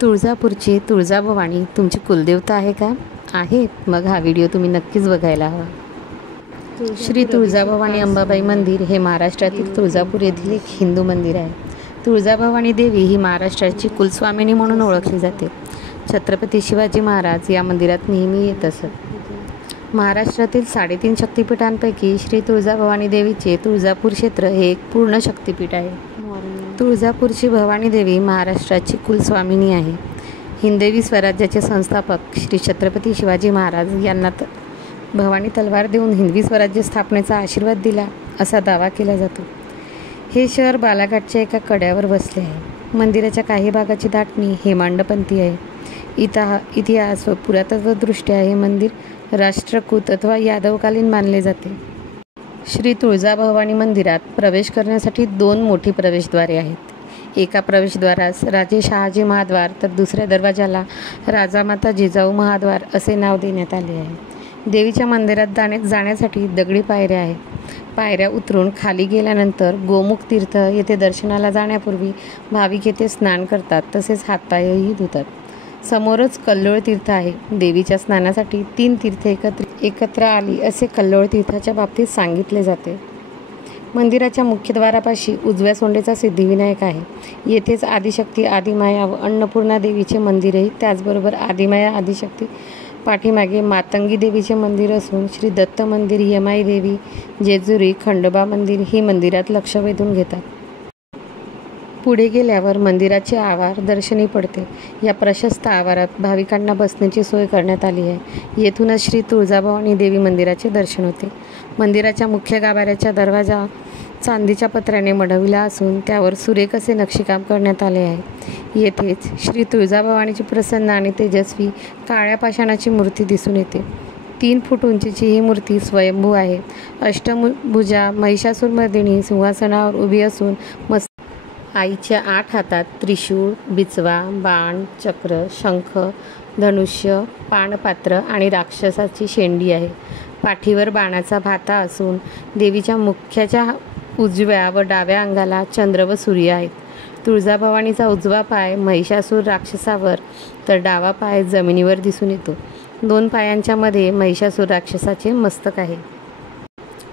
तुळजापूरची तुळजाभवानी तुमची कुलदेवता आहे का? आहे? मग हा व्हिडिओ तुम्ही नक्कीच बघायला हवा. श्री तुळजाभवानी अंबाबाई मंदिर हे महाराष्ट्रातील तुळजापूर येथील एक हिंदू मंदिर आहे. तुळजाभवानी देवी ही महाराष्ट्राची कुलस्वामिनी म्हणून ओळखली जाते. छत्रपती शिवाजी महाराज या मंदिरात नेहमी येत असत. महाराष्ट्रातील 3.5 शक्तिपीठांपैकी श्री तुळजाभवानी देवीचे तुळजापूर क्षेत्र हे एक पूर्ण शक्तिपीठ आहे. तुळजापूरची भवानी देवी महाराष्ट्राची कुलस्वामिनी आहे. हिंदवी स्वराज्याचे संस्थापक श्री छत्रपती शिवाजी महाराज यांना भवानी तलवार देऊन हिंदवी स्वराज्य स्थापनेचा आशीर्वाद दिला असा दावा केला जातो. हे शहर बालाघाटच्या एका कड्यावर बसले आहे. मंदिराच्या काही भागाची दाटणी हेमांडपंथी आहे. इतिहास व पुरातत्वदृष्ट्या हे मंदिर राष्ट्रकूट अथवा यादवकालीन मानले जाते. श्री तुळजाभवानी मंदिरात प्रवेश करण्यासाठी 2 मोठी प्रवेशद्वारे आहेत. एका प्रवेशद्वारास राजे शहाजी महाद्वार तर दुसऱ्या दरवाजाला राजामाता जिजाऊ महाद्वार असे नाव देण्यात आले आहे. देवीच्या मंदिरात जाण्यासाठी दगडी पायऱ्या आहेत. पायऱ्या उतरून खाली गेल्यानंतर गोमुख तीर्थ येथे दर्शनाला जाण्यापूर्वी भाविक येथे स्नान करतात, तसेच हातपायही धुतात. समोरच कल्लोळ तीर्थ आहे. देवीच्या स्नानासाठी 3 तीर्थ एकत्र आली असे कल्लोळ तीर्थाच्या बाबतीत सांगितले जाते. मंदिराच्या मुख्यद्वारापाशी उजव्या सोंडेचा सिद्धिविनायक आहे. येथेच आदिशक्ती आदिमाया व अन्नपूर्णा देवीचे मंदिरही, त्याचबरोबर आदिमाया आदिशक्ती पाठीमागे मातंगी देवीचे मंदिर असून श्री दत्त मंदिर, यमाई देवी, जेजुरी, खंडोबा मंदिर ही मंदिरात लक्ष वेधून घेतात. पुढे गेल्यावर मंदिराचे आवार दर्शनी पडते. या प्रशस्त आवारात भाविकांना बसण्याची सोय करण्यात आली आहे. येथूनच श्री तुळजाभवानी देवी मंदिराचे दर्शन होते. मंदिराच्या मुख्य गाभाऱ्याचा दरवाजा चांदीच्या पत्र्याने मढविला असून त्यावर सुरेख असे नक्षीकाम करण्यात आले आहे. येथेच श्री तुळजाभवानीची प्रसन्न आणि तेजस्वी काळ्या पाषाणाची मूर्ती दिसून येते. 3 फूट उंचीची ही मूर्ती स्वयंभू आहे. अष्टभुजा महिषासुरमर्दिनी सिंहासनावर उभी असून आईच्या 8 हातात त्रिशूळ, बिचवा, बाण, चक्र, शंख, धनुष्य, पाणपात्र आणि राक्षसाची शेंडी आहे. पाठीवर बाणाचा भाता असून देवीच्या मुख्याच्या उजव्या व डाव्या अंगाला चंद्र व सूर्य आहेत. तुळजाभवानीचा उजवा पाय महिषासूर राक्षसावर तर डावा पाय जमिनीवर दिसून येतो. 2 पायांच्या मध्ये महिषासूर राक्षसाचे मस्तक आहे.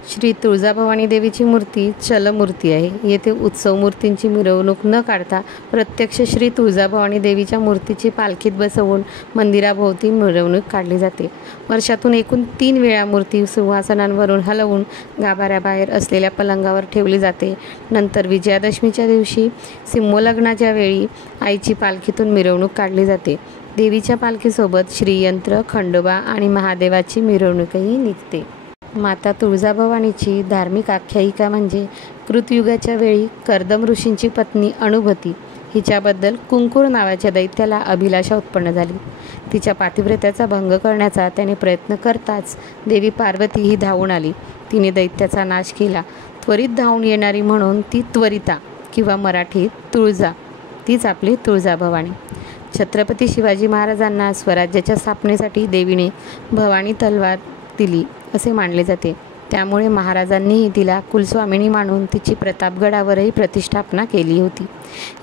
श्री तुळजाभवानी देवीची मूर्ती चलमूर्ती आहे. येथे उत्सव मूर्तींची मिरवणूक न काढता प्रत्यक्ष श्री तुळजाभवानी देवीच्या मूर्तीची पालखीत बसवून मंदिराभोवती मिरवणूक काढली जाते. वर्षातून एकूण 3 वेळा मूर्ती सिंहासनांवरून हलवून गाभाऱ्याबाहेर असलेल्या पलंगावर ठेवली जाते. नंतर विजयादशमीच्या दिवशी सिंहोलग्नाच्या वेळी आईची पालखीतून मिरवणूक काढली जाते. देवीच्या पालखीसोबत श्रीयंत्र, खंडोबा आणि महादेवाची मिरवणूकही निघते. माता तुळजाभवानीची धार्मिक आख्यायिका म्हणजे कृतयुगाच्या वेळी कर्दम ऋषींची पत्नी अनुभती हिच्याबद्दल कुंकूर नावाच्या दैत्याला अभिलाषा उत्पन्न झाली. तिच्या पातिव्रत्याचा भंग करण्याचा त्याने प्रयत्न करताच देवी पार्वती ही धावून आली. तिने दैत्याचा नाश केला. त्वरित धावून येणारी म्हणून ती त्वरिता किंवा मराठीत तुळजा, तीच आपली तुळजाभवानी. छत्रपती शिवाजी महाराजांना स्वराज्याच्या स्थापनेसाठी देवीने भवानी तलवार दिली असे मानले जाते. त्यामुळे महाराजांनीही तिला कुलस्वामिनी मानून तिची प्रतापगडावरही प्रतिष्ठापना केली होती.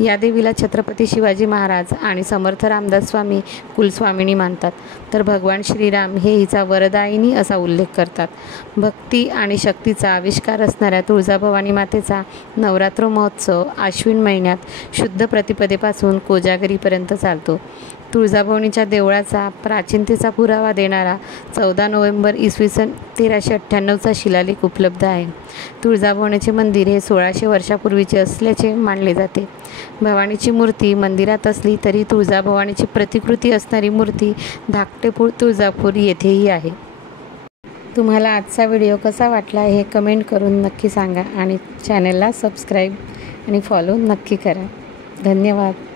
या देवीला छत्रपती शिवाजी महाराज आणि समर्थ रामदास स्वामी कुलस्वामिनी मानतात, तर भगवान श्रीराम हे हिचा वरदायिनी असा उल्लेख करतात. भक्ती आणि शक्तीचा आविष्कार असणाऱ्या तुळजाभवानी मातेचा नवरात्र महोत्सव आश्विन महिन्यात शुद्ध प्रतिपदेपासून कोजागरीपर्यंत चालतो. तुळजाभवानीच्या देवळाचा प्राचीनतेचा पुरावा देणारा 14 नोव्हेंबर इसवी सन 1398चा शिलालेख उपलब्ध आहे. तुळजाभवानीचे मंदिर हे 1600 वर्षापूर्वीचे असल्याचे मानले जाते. भवानीची मूर्ती मंदिरात असली तरी तुळजाभवानीची प्रतिकृती असणारी मूर्ती धाकटे तुळजापूर येथेही आहे. तुम्हाला आजचा व्हिडिओ कसा वाटला हे कमेंट करून नक्की सांगा आणि चॅनलला सबस्क्राईब आणि फॉलो नक्की करा. धन्यवाद.